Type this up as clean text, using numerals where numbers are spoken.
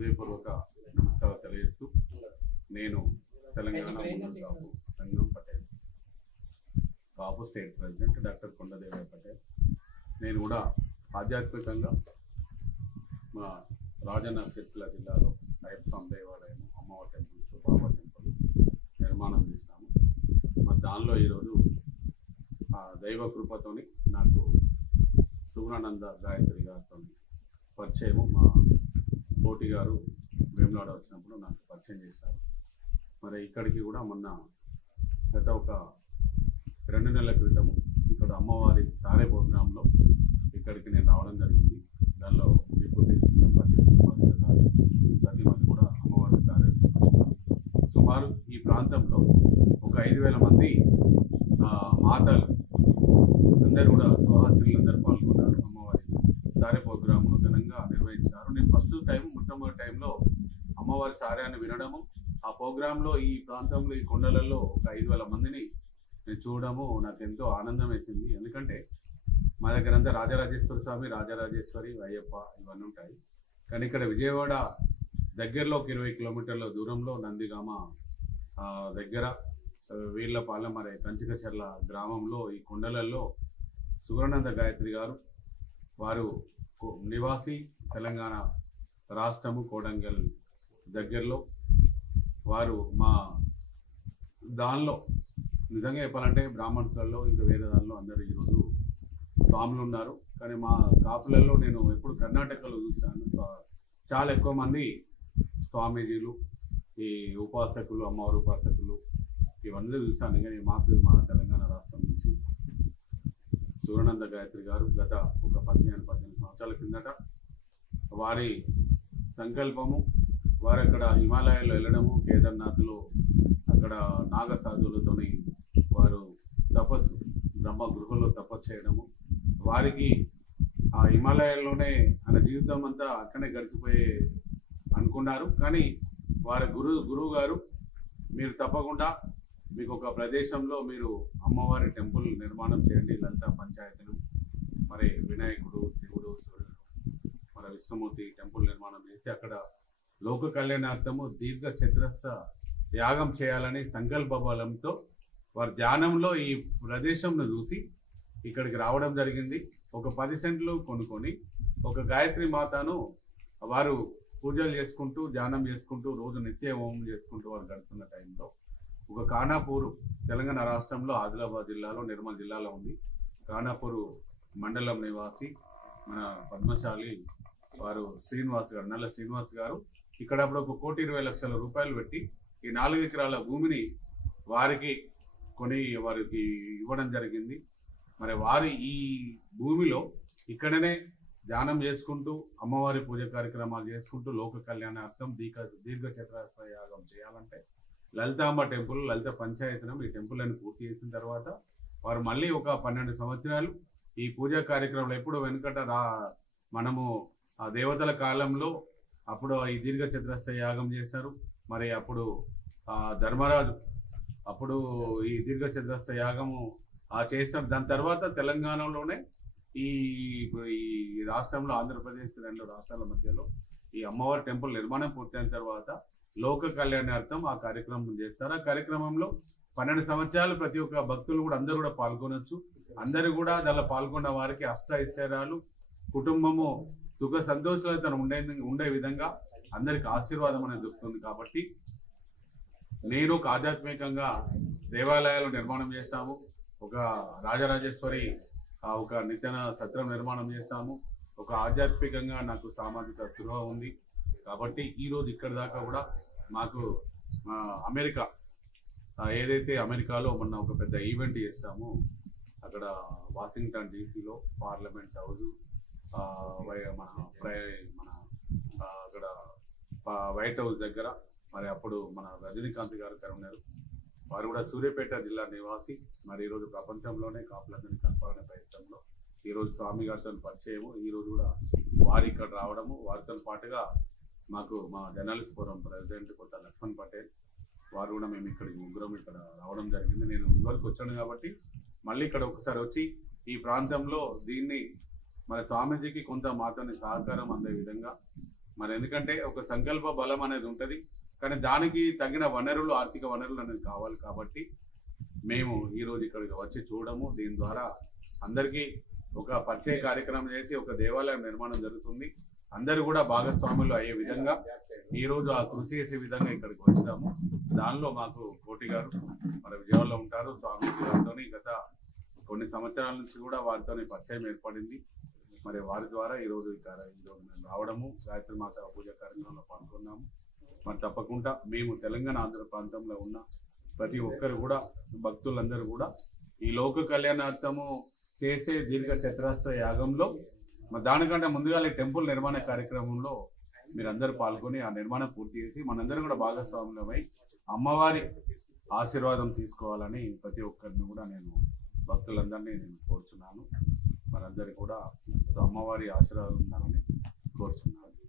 హృదయపూర్వక నమస్కారాలు తెలియజేస్తూ నేను తెలంగాణ కాపు సంఘం పటేల్ కాపు state president doctor Kondadevayya Patel. నేను కూడా ఆధ్యాత్మికంగా మా రాజన్న సిరిసిల్ల జిల్లాలో అయ్యప్ప స్వామి దేవాలయం, అమ్మవారి టెంపుల్స్, బాబా టెంపుల్ నిర్మాణం చేసినాము. మరి దానిలో ఈరోజు ఆ దైవ కృపతోని నాకు సుగుణానంద గాయత్రి గారితో పరిచయము. మా కోటి గారు వేములాడ వచ్చినప్పుడు నాకు పరిచయం చేశారు. మరి ఇక్కడికి కూడా మొన్న గత ఒక 2 నెలల క్రితము ఇక్కడ అమ్మవారి సారే ప్రోగ్రాంలో ఇక్కడికి నేను రావడం జరిగింది. దానిలో డిప్యూటీ సీఎం గారు సతీమణి కూడా అమ్మవారి సారే తీసుకొచ్చారు. సుమారు ఈ ప్రాంతంలో ఒక 5,000 మంది మాతలు అందరూ కూడా సుహాసినులందరూ పాల్గొన్నారు. అమ్మవారి సారే ప్రోగ్రామును ఘనంగా నిర్వహించారు. నేను మొట్టమొదటి టైంలో అమ్మవారి సార్యాన్ని వినడము, ఆ ప్రోగ్రాంలో ఈ ప్రాంతంలో ఈ కొండలలో ఒక 5,000 మందిని నేను చూడడము నాకు ఎంతో ఆనందం వేసింది. ఎందుకంటే మా దగ్గర అంతా రాజరాజేశ్వర స్వామి, రాజరాజేశ్వరి, అయ్యప్ప ఇవన్నీ ఉంటాయి. కానీ ఇక్కడ విజయవాడ దగ్గరలో ఒక 20 కిలోమీటర్ల దూరంలో నందిగామ దగ్గర వీళ్ళపాలెం మరి కంచికచర్ల గ్రామంలో ఈ కొండలలో సుగుణానంద గాయత్రి గారు వారు నివాసి, తెలంగాణ రాష్ట్రము కోడంగల్ దగ్గరలో వారు. మా దానిలో నిజంగా చెప్పాలంటే బ్రాహ్మణులలో ఇంకా వేరే దానిలో అందరూ ఈరోజు స్వాములు ఉన్నారు. కానీ మా కాపులలో నేను ఎప్పుడు కర్ణాటకలో చూశాను, చాలా ఎక్కువ మంది స్వామీజీలు, ఈ ఉపాసకులు, అమ్మవారి ఉపాసకులు ఇవన్నీ చూశాను. కానీ మాకు మా తెలంగాణ రాష్ట్రం నుంచి సుగుణానంద గాయత్రి గారు గత ఒక 15 సంవత్సరాల కిందట వారి సంకల్పము, వారు అక్కడ హిమాలయాల్లో వెళ్ళడము, కేదార్నాథ్లో అక్కడ నాగ సాధువులతోని వారు తపస్సు, బ్రహ్మ గృహలో తపస్సు చేయడము, వారికి ఆ హిమాలయాల్లోనే ఆయన జీవితం అంతా అక్కడే గడిచిపోయే అనుకున్నారు. కానీ వారి గురువు గారు మీరు తప్పకుండా మీకు ఒక ప్రదేశంలో మీరు అమ్మవారి టెంపుల్ నిర్మాణం చేయండి, లలిత పంచాయతీలు, మరి వినాయకుడు, శివుడు, సూర్యుడు, మరి విష్ణుమూర్తి టెంపుల్ నిర్మాణం చేసి అక్కడ లోక కళ్యాణార్థము దీర్ఘ చతురస్ర యాగం చేయాలని సంకల్ప బలంతో వారి ధ్యానంలో ఈ ప్రదేశంను చూసి ఇక్కడికి రావడం జరిగింది. ఒక 10 సెంట్లు కొనుక్కొని ఒక గాయత్రి మాతను వారు పూజలు చేసుకుంటూ, ధ్యానం చేసుకుంటూ, రోజు నిత్య హోమం చేసుకుంటూ వారు గడుపుతున్న టైంలో ఒక ఖానాపూర్ తెలంగాణ రాష్ట్రంలో ఆదిలాబాద్ జిల్లాలో నిర్మల్ జిల్లాలో ఉంది. ఖానాపూర్ మండలం నివాసి మన పద్మశాలి వారు శ్రీనివాస్ గారు, నల్ల శ్రీనివాస్ గారు ఇక్కడ అప్పుడు 1,20,00,000 రూపాయలు పెట్టి ఈ 4 ఎకరాల భూమిని వారికి వారికి ఇవ్వడం జరిగింది. మరి వారి ఈ భూమిలో ఇక్కడనే ధ్యానం చేసుకుంటూ, అమ్మవారి పూజ కార్యక్రమాలు చేసుకుంటూ లోక కళ్యాణార్థం దీర్ఘ చతురస్ర యాగం చేయాలంటే లలితాంబ టెంపుల్, లలిత పంచాయతనం ఈ టెంపుల్ అని పూర్తి చేసిన తర్వాత వారు మళ్ళీ ఒక 12 సంవత్సరాలు ఈ పూజా కార్యక్రమాలు ఎప్పుడు వెనుకట మనము ఆ దేవతల కాలంలో అప్పుడు ఈ దీర్ఘ చతురస్ర యాగం చేశారు. మరి అప్పుడు ధర్మరాజు అప్పుడు ఈ దీర్ఘ చతురస్ర యాగము చేస్తారు. దాని తర్వాత తెలంగాణలోనే ఈ రాష్ట్రంలో ఆంధ్రప్రదేశ్ 2 రాష్ట్రాల మధ్యలో ఈ అమ్మవారి టెంపుల్ నిర్మాణం పూర్తయిన తర్వాత లోక కళ్యాణార్థం ఆ కార్యక్రమం చేస్తారు. ఆ కార్యక్రమంలో 12 సంవత్సరాలు ప్రతి ఒక్క భక్తులు కూడా అందరూ కూడా పాల్గొనొచ్చు. అందరూ కూడా దానిలో పాల్గొన్న వారికి అష్టైశ్వర్యాలు, కుటుంబము సుఖ సంతోషాలతో ఉండే విధంగా అందరికి ఆశీర్వాదం అనేది దొరుకుతుంది. కాబట్టి నేను ఒక ఆధ్యాత్మికంగా దేవాలయాలు నిర్మాణం చేస్తాము, ఒక రాజరాజేశ్వరి ఒక నిత్యన సత్రం నిర్మాణం చేస్తాము, ఒక ఆధ్యాత్మికంగా నాకు సామాజిక స్పృహ ఉంది. కాబట్టి ఈరోజు ఇక్కడ దాకా కూడా మాకు అమెరికా ఏదైతే అమెరికాలో మొన్న ఒక పెద్ద ఈవెంట్ చేస్తామో అక్కడ వాషింగ్టన్ డీసీలో పార్లమెంట్ హౌస్ మన అక్కడ వైట్ హౌస్ దగ్గర మరి అప్పుడు మన రజనీకాంత్ గారు ఉన్నారు. వారు కూడా సూర్యాపేట జిల్లా నివాసి. మరి ఈరోజు ప్రపంచంలోనే కాపులందరినీ కలపాలనే ప్రయత్నంలో ఈరోజు స్వామి గారితో పరిచయము, ఈరోజు కూడా వారు ఇక్కడ రావడము, వారితో పాటుగా మాకు మా జర్నలిస్ట్ ఫోరం ప్రెసిడెంట్ కొత్త లక్ష్మణ్ పటేల్ వారు కూడా మేము ఇక్కడ ముగ్గురం ఇక్కడ రావడం జరిగింది. నేను ఇదివరకు వచ్చాను కాబట్టి మళ్ళీ ఇక్కడ ఒకసారి వచ్చి ఈ ప్రాంతంలో దీన్ని మరి స్వామీజీకి కొంత మాతోని సహకారం అందే విధంగా మరి ఎందుకంటే ఒక సంకల్ప బలం అనేది ఉంటుంది, కానీ దానికి తగిన వనరులు, ఆర్థిక వనరులు అనేది కావాలి. కాబట్టి మేము ఈరోజు ఇక్కడికి వచ్చి చూడము, దీని ద్వారా అందరికీ ఒక పరిచయ కార్యక్రమం చేసి ఒక దేవాలయం నిర్మాణం జరుగుతుంది. అందరూ కూడా భాగస్వాములు అయ్యే విధంగా ఈరోజు ఆ కృషి చేసే విధంగా ఇక్కడికి వచ్చాము. దానిలో మాకు కోటి గారు మన విజయవాడలో ఉంటారు. స్వామీజీ గారితో గత కొన్ని సంవత్సరాల నుంచి కూడా వారితో పరిచయం ఏర్పడింది. మరి వారి ద్వారా ఈరోజు మేము రావడము, గాయత్రి మాత పూజ కార్యక్రమంలో పాల్గొన్నాము. మరి తప్పకుండా మేము తెలంగాణ ఆంధ్ర ప్రాంతంలో ఉన్న ప్రతి ఒక్కరు కూడా, భక్తులందరూ కూడా ఈ లోక కళ్యాణార్థము చేసే దీర్ఘ చతురస్ర యాగంలో మరి దానికంటే ముందుగా టెంపుల్ నిర్మాణ కార్యక్రమంలో మీరందరూ పాల్గొని ఆ నిర్మాణం పూర్తి చేసి మనందరూ కూడా భాగస్వామ్యమై అమ్మవారి ఆశీర్వాదం తీసుకోవాలని ప్రతి ఒక్కరిని కూడా నేను భక్తులందరినీ నేను కోరుచున్నాను. మనందరికీ కూడా అమ్మవారి ఆశీర్వాదం ఉండాలని కోరుచున్నాను.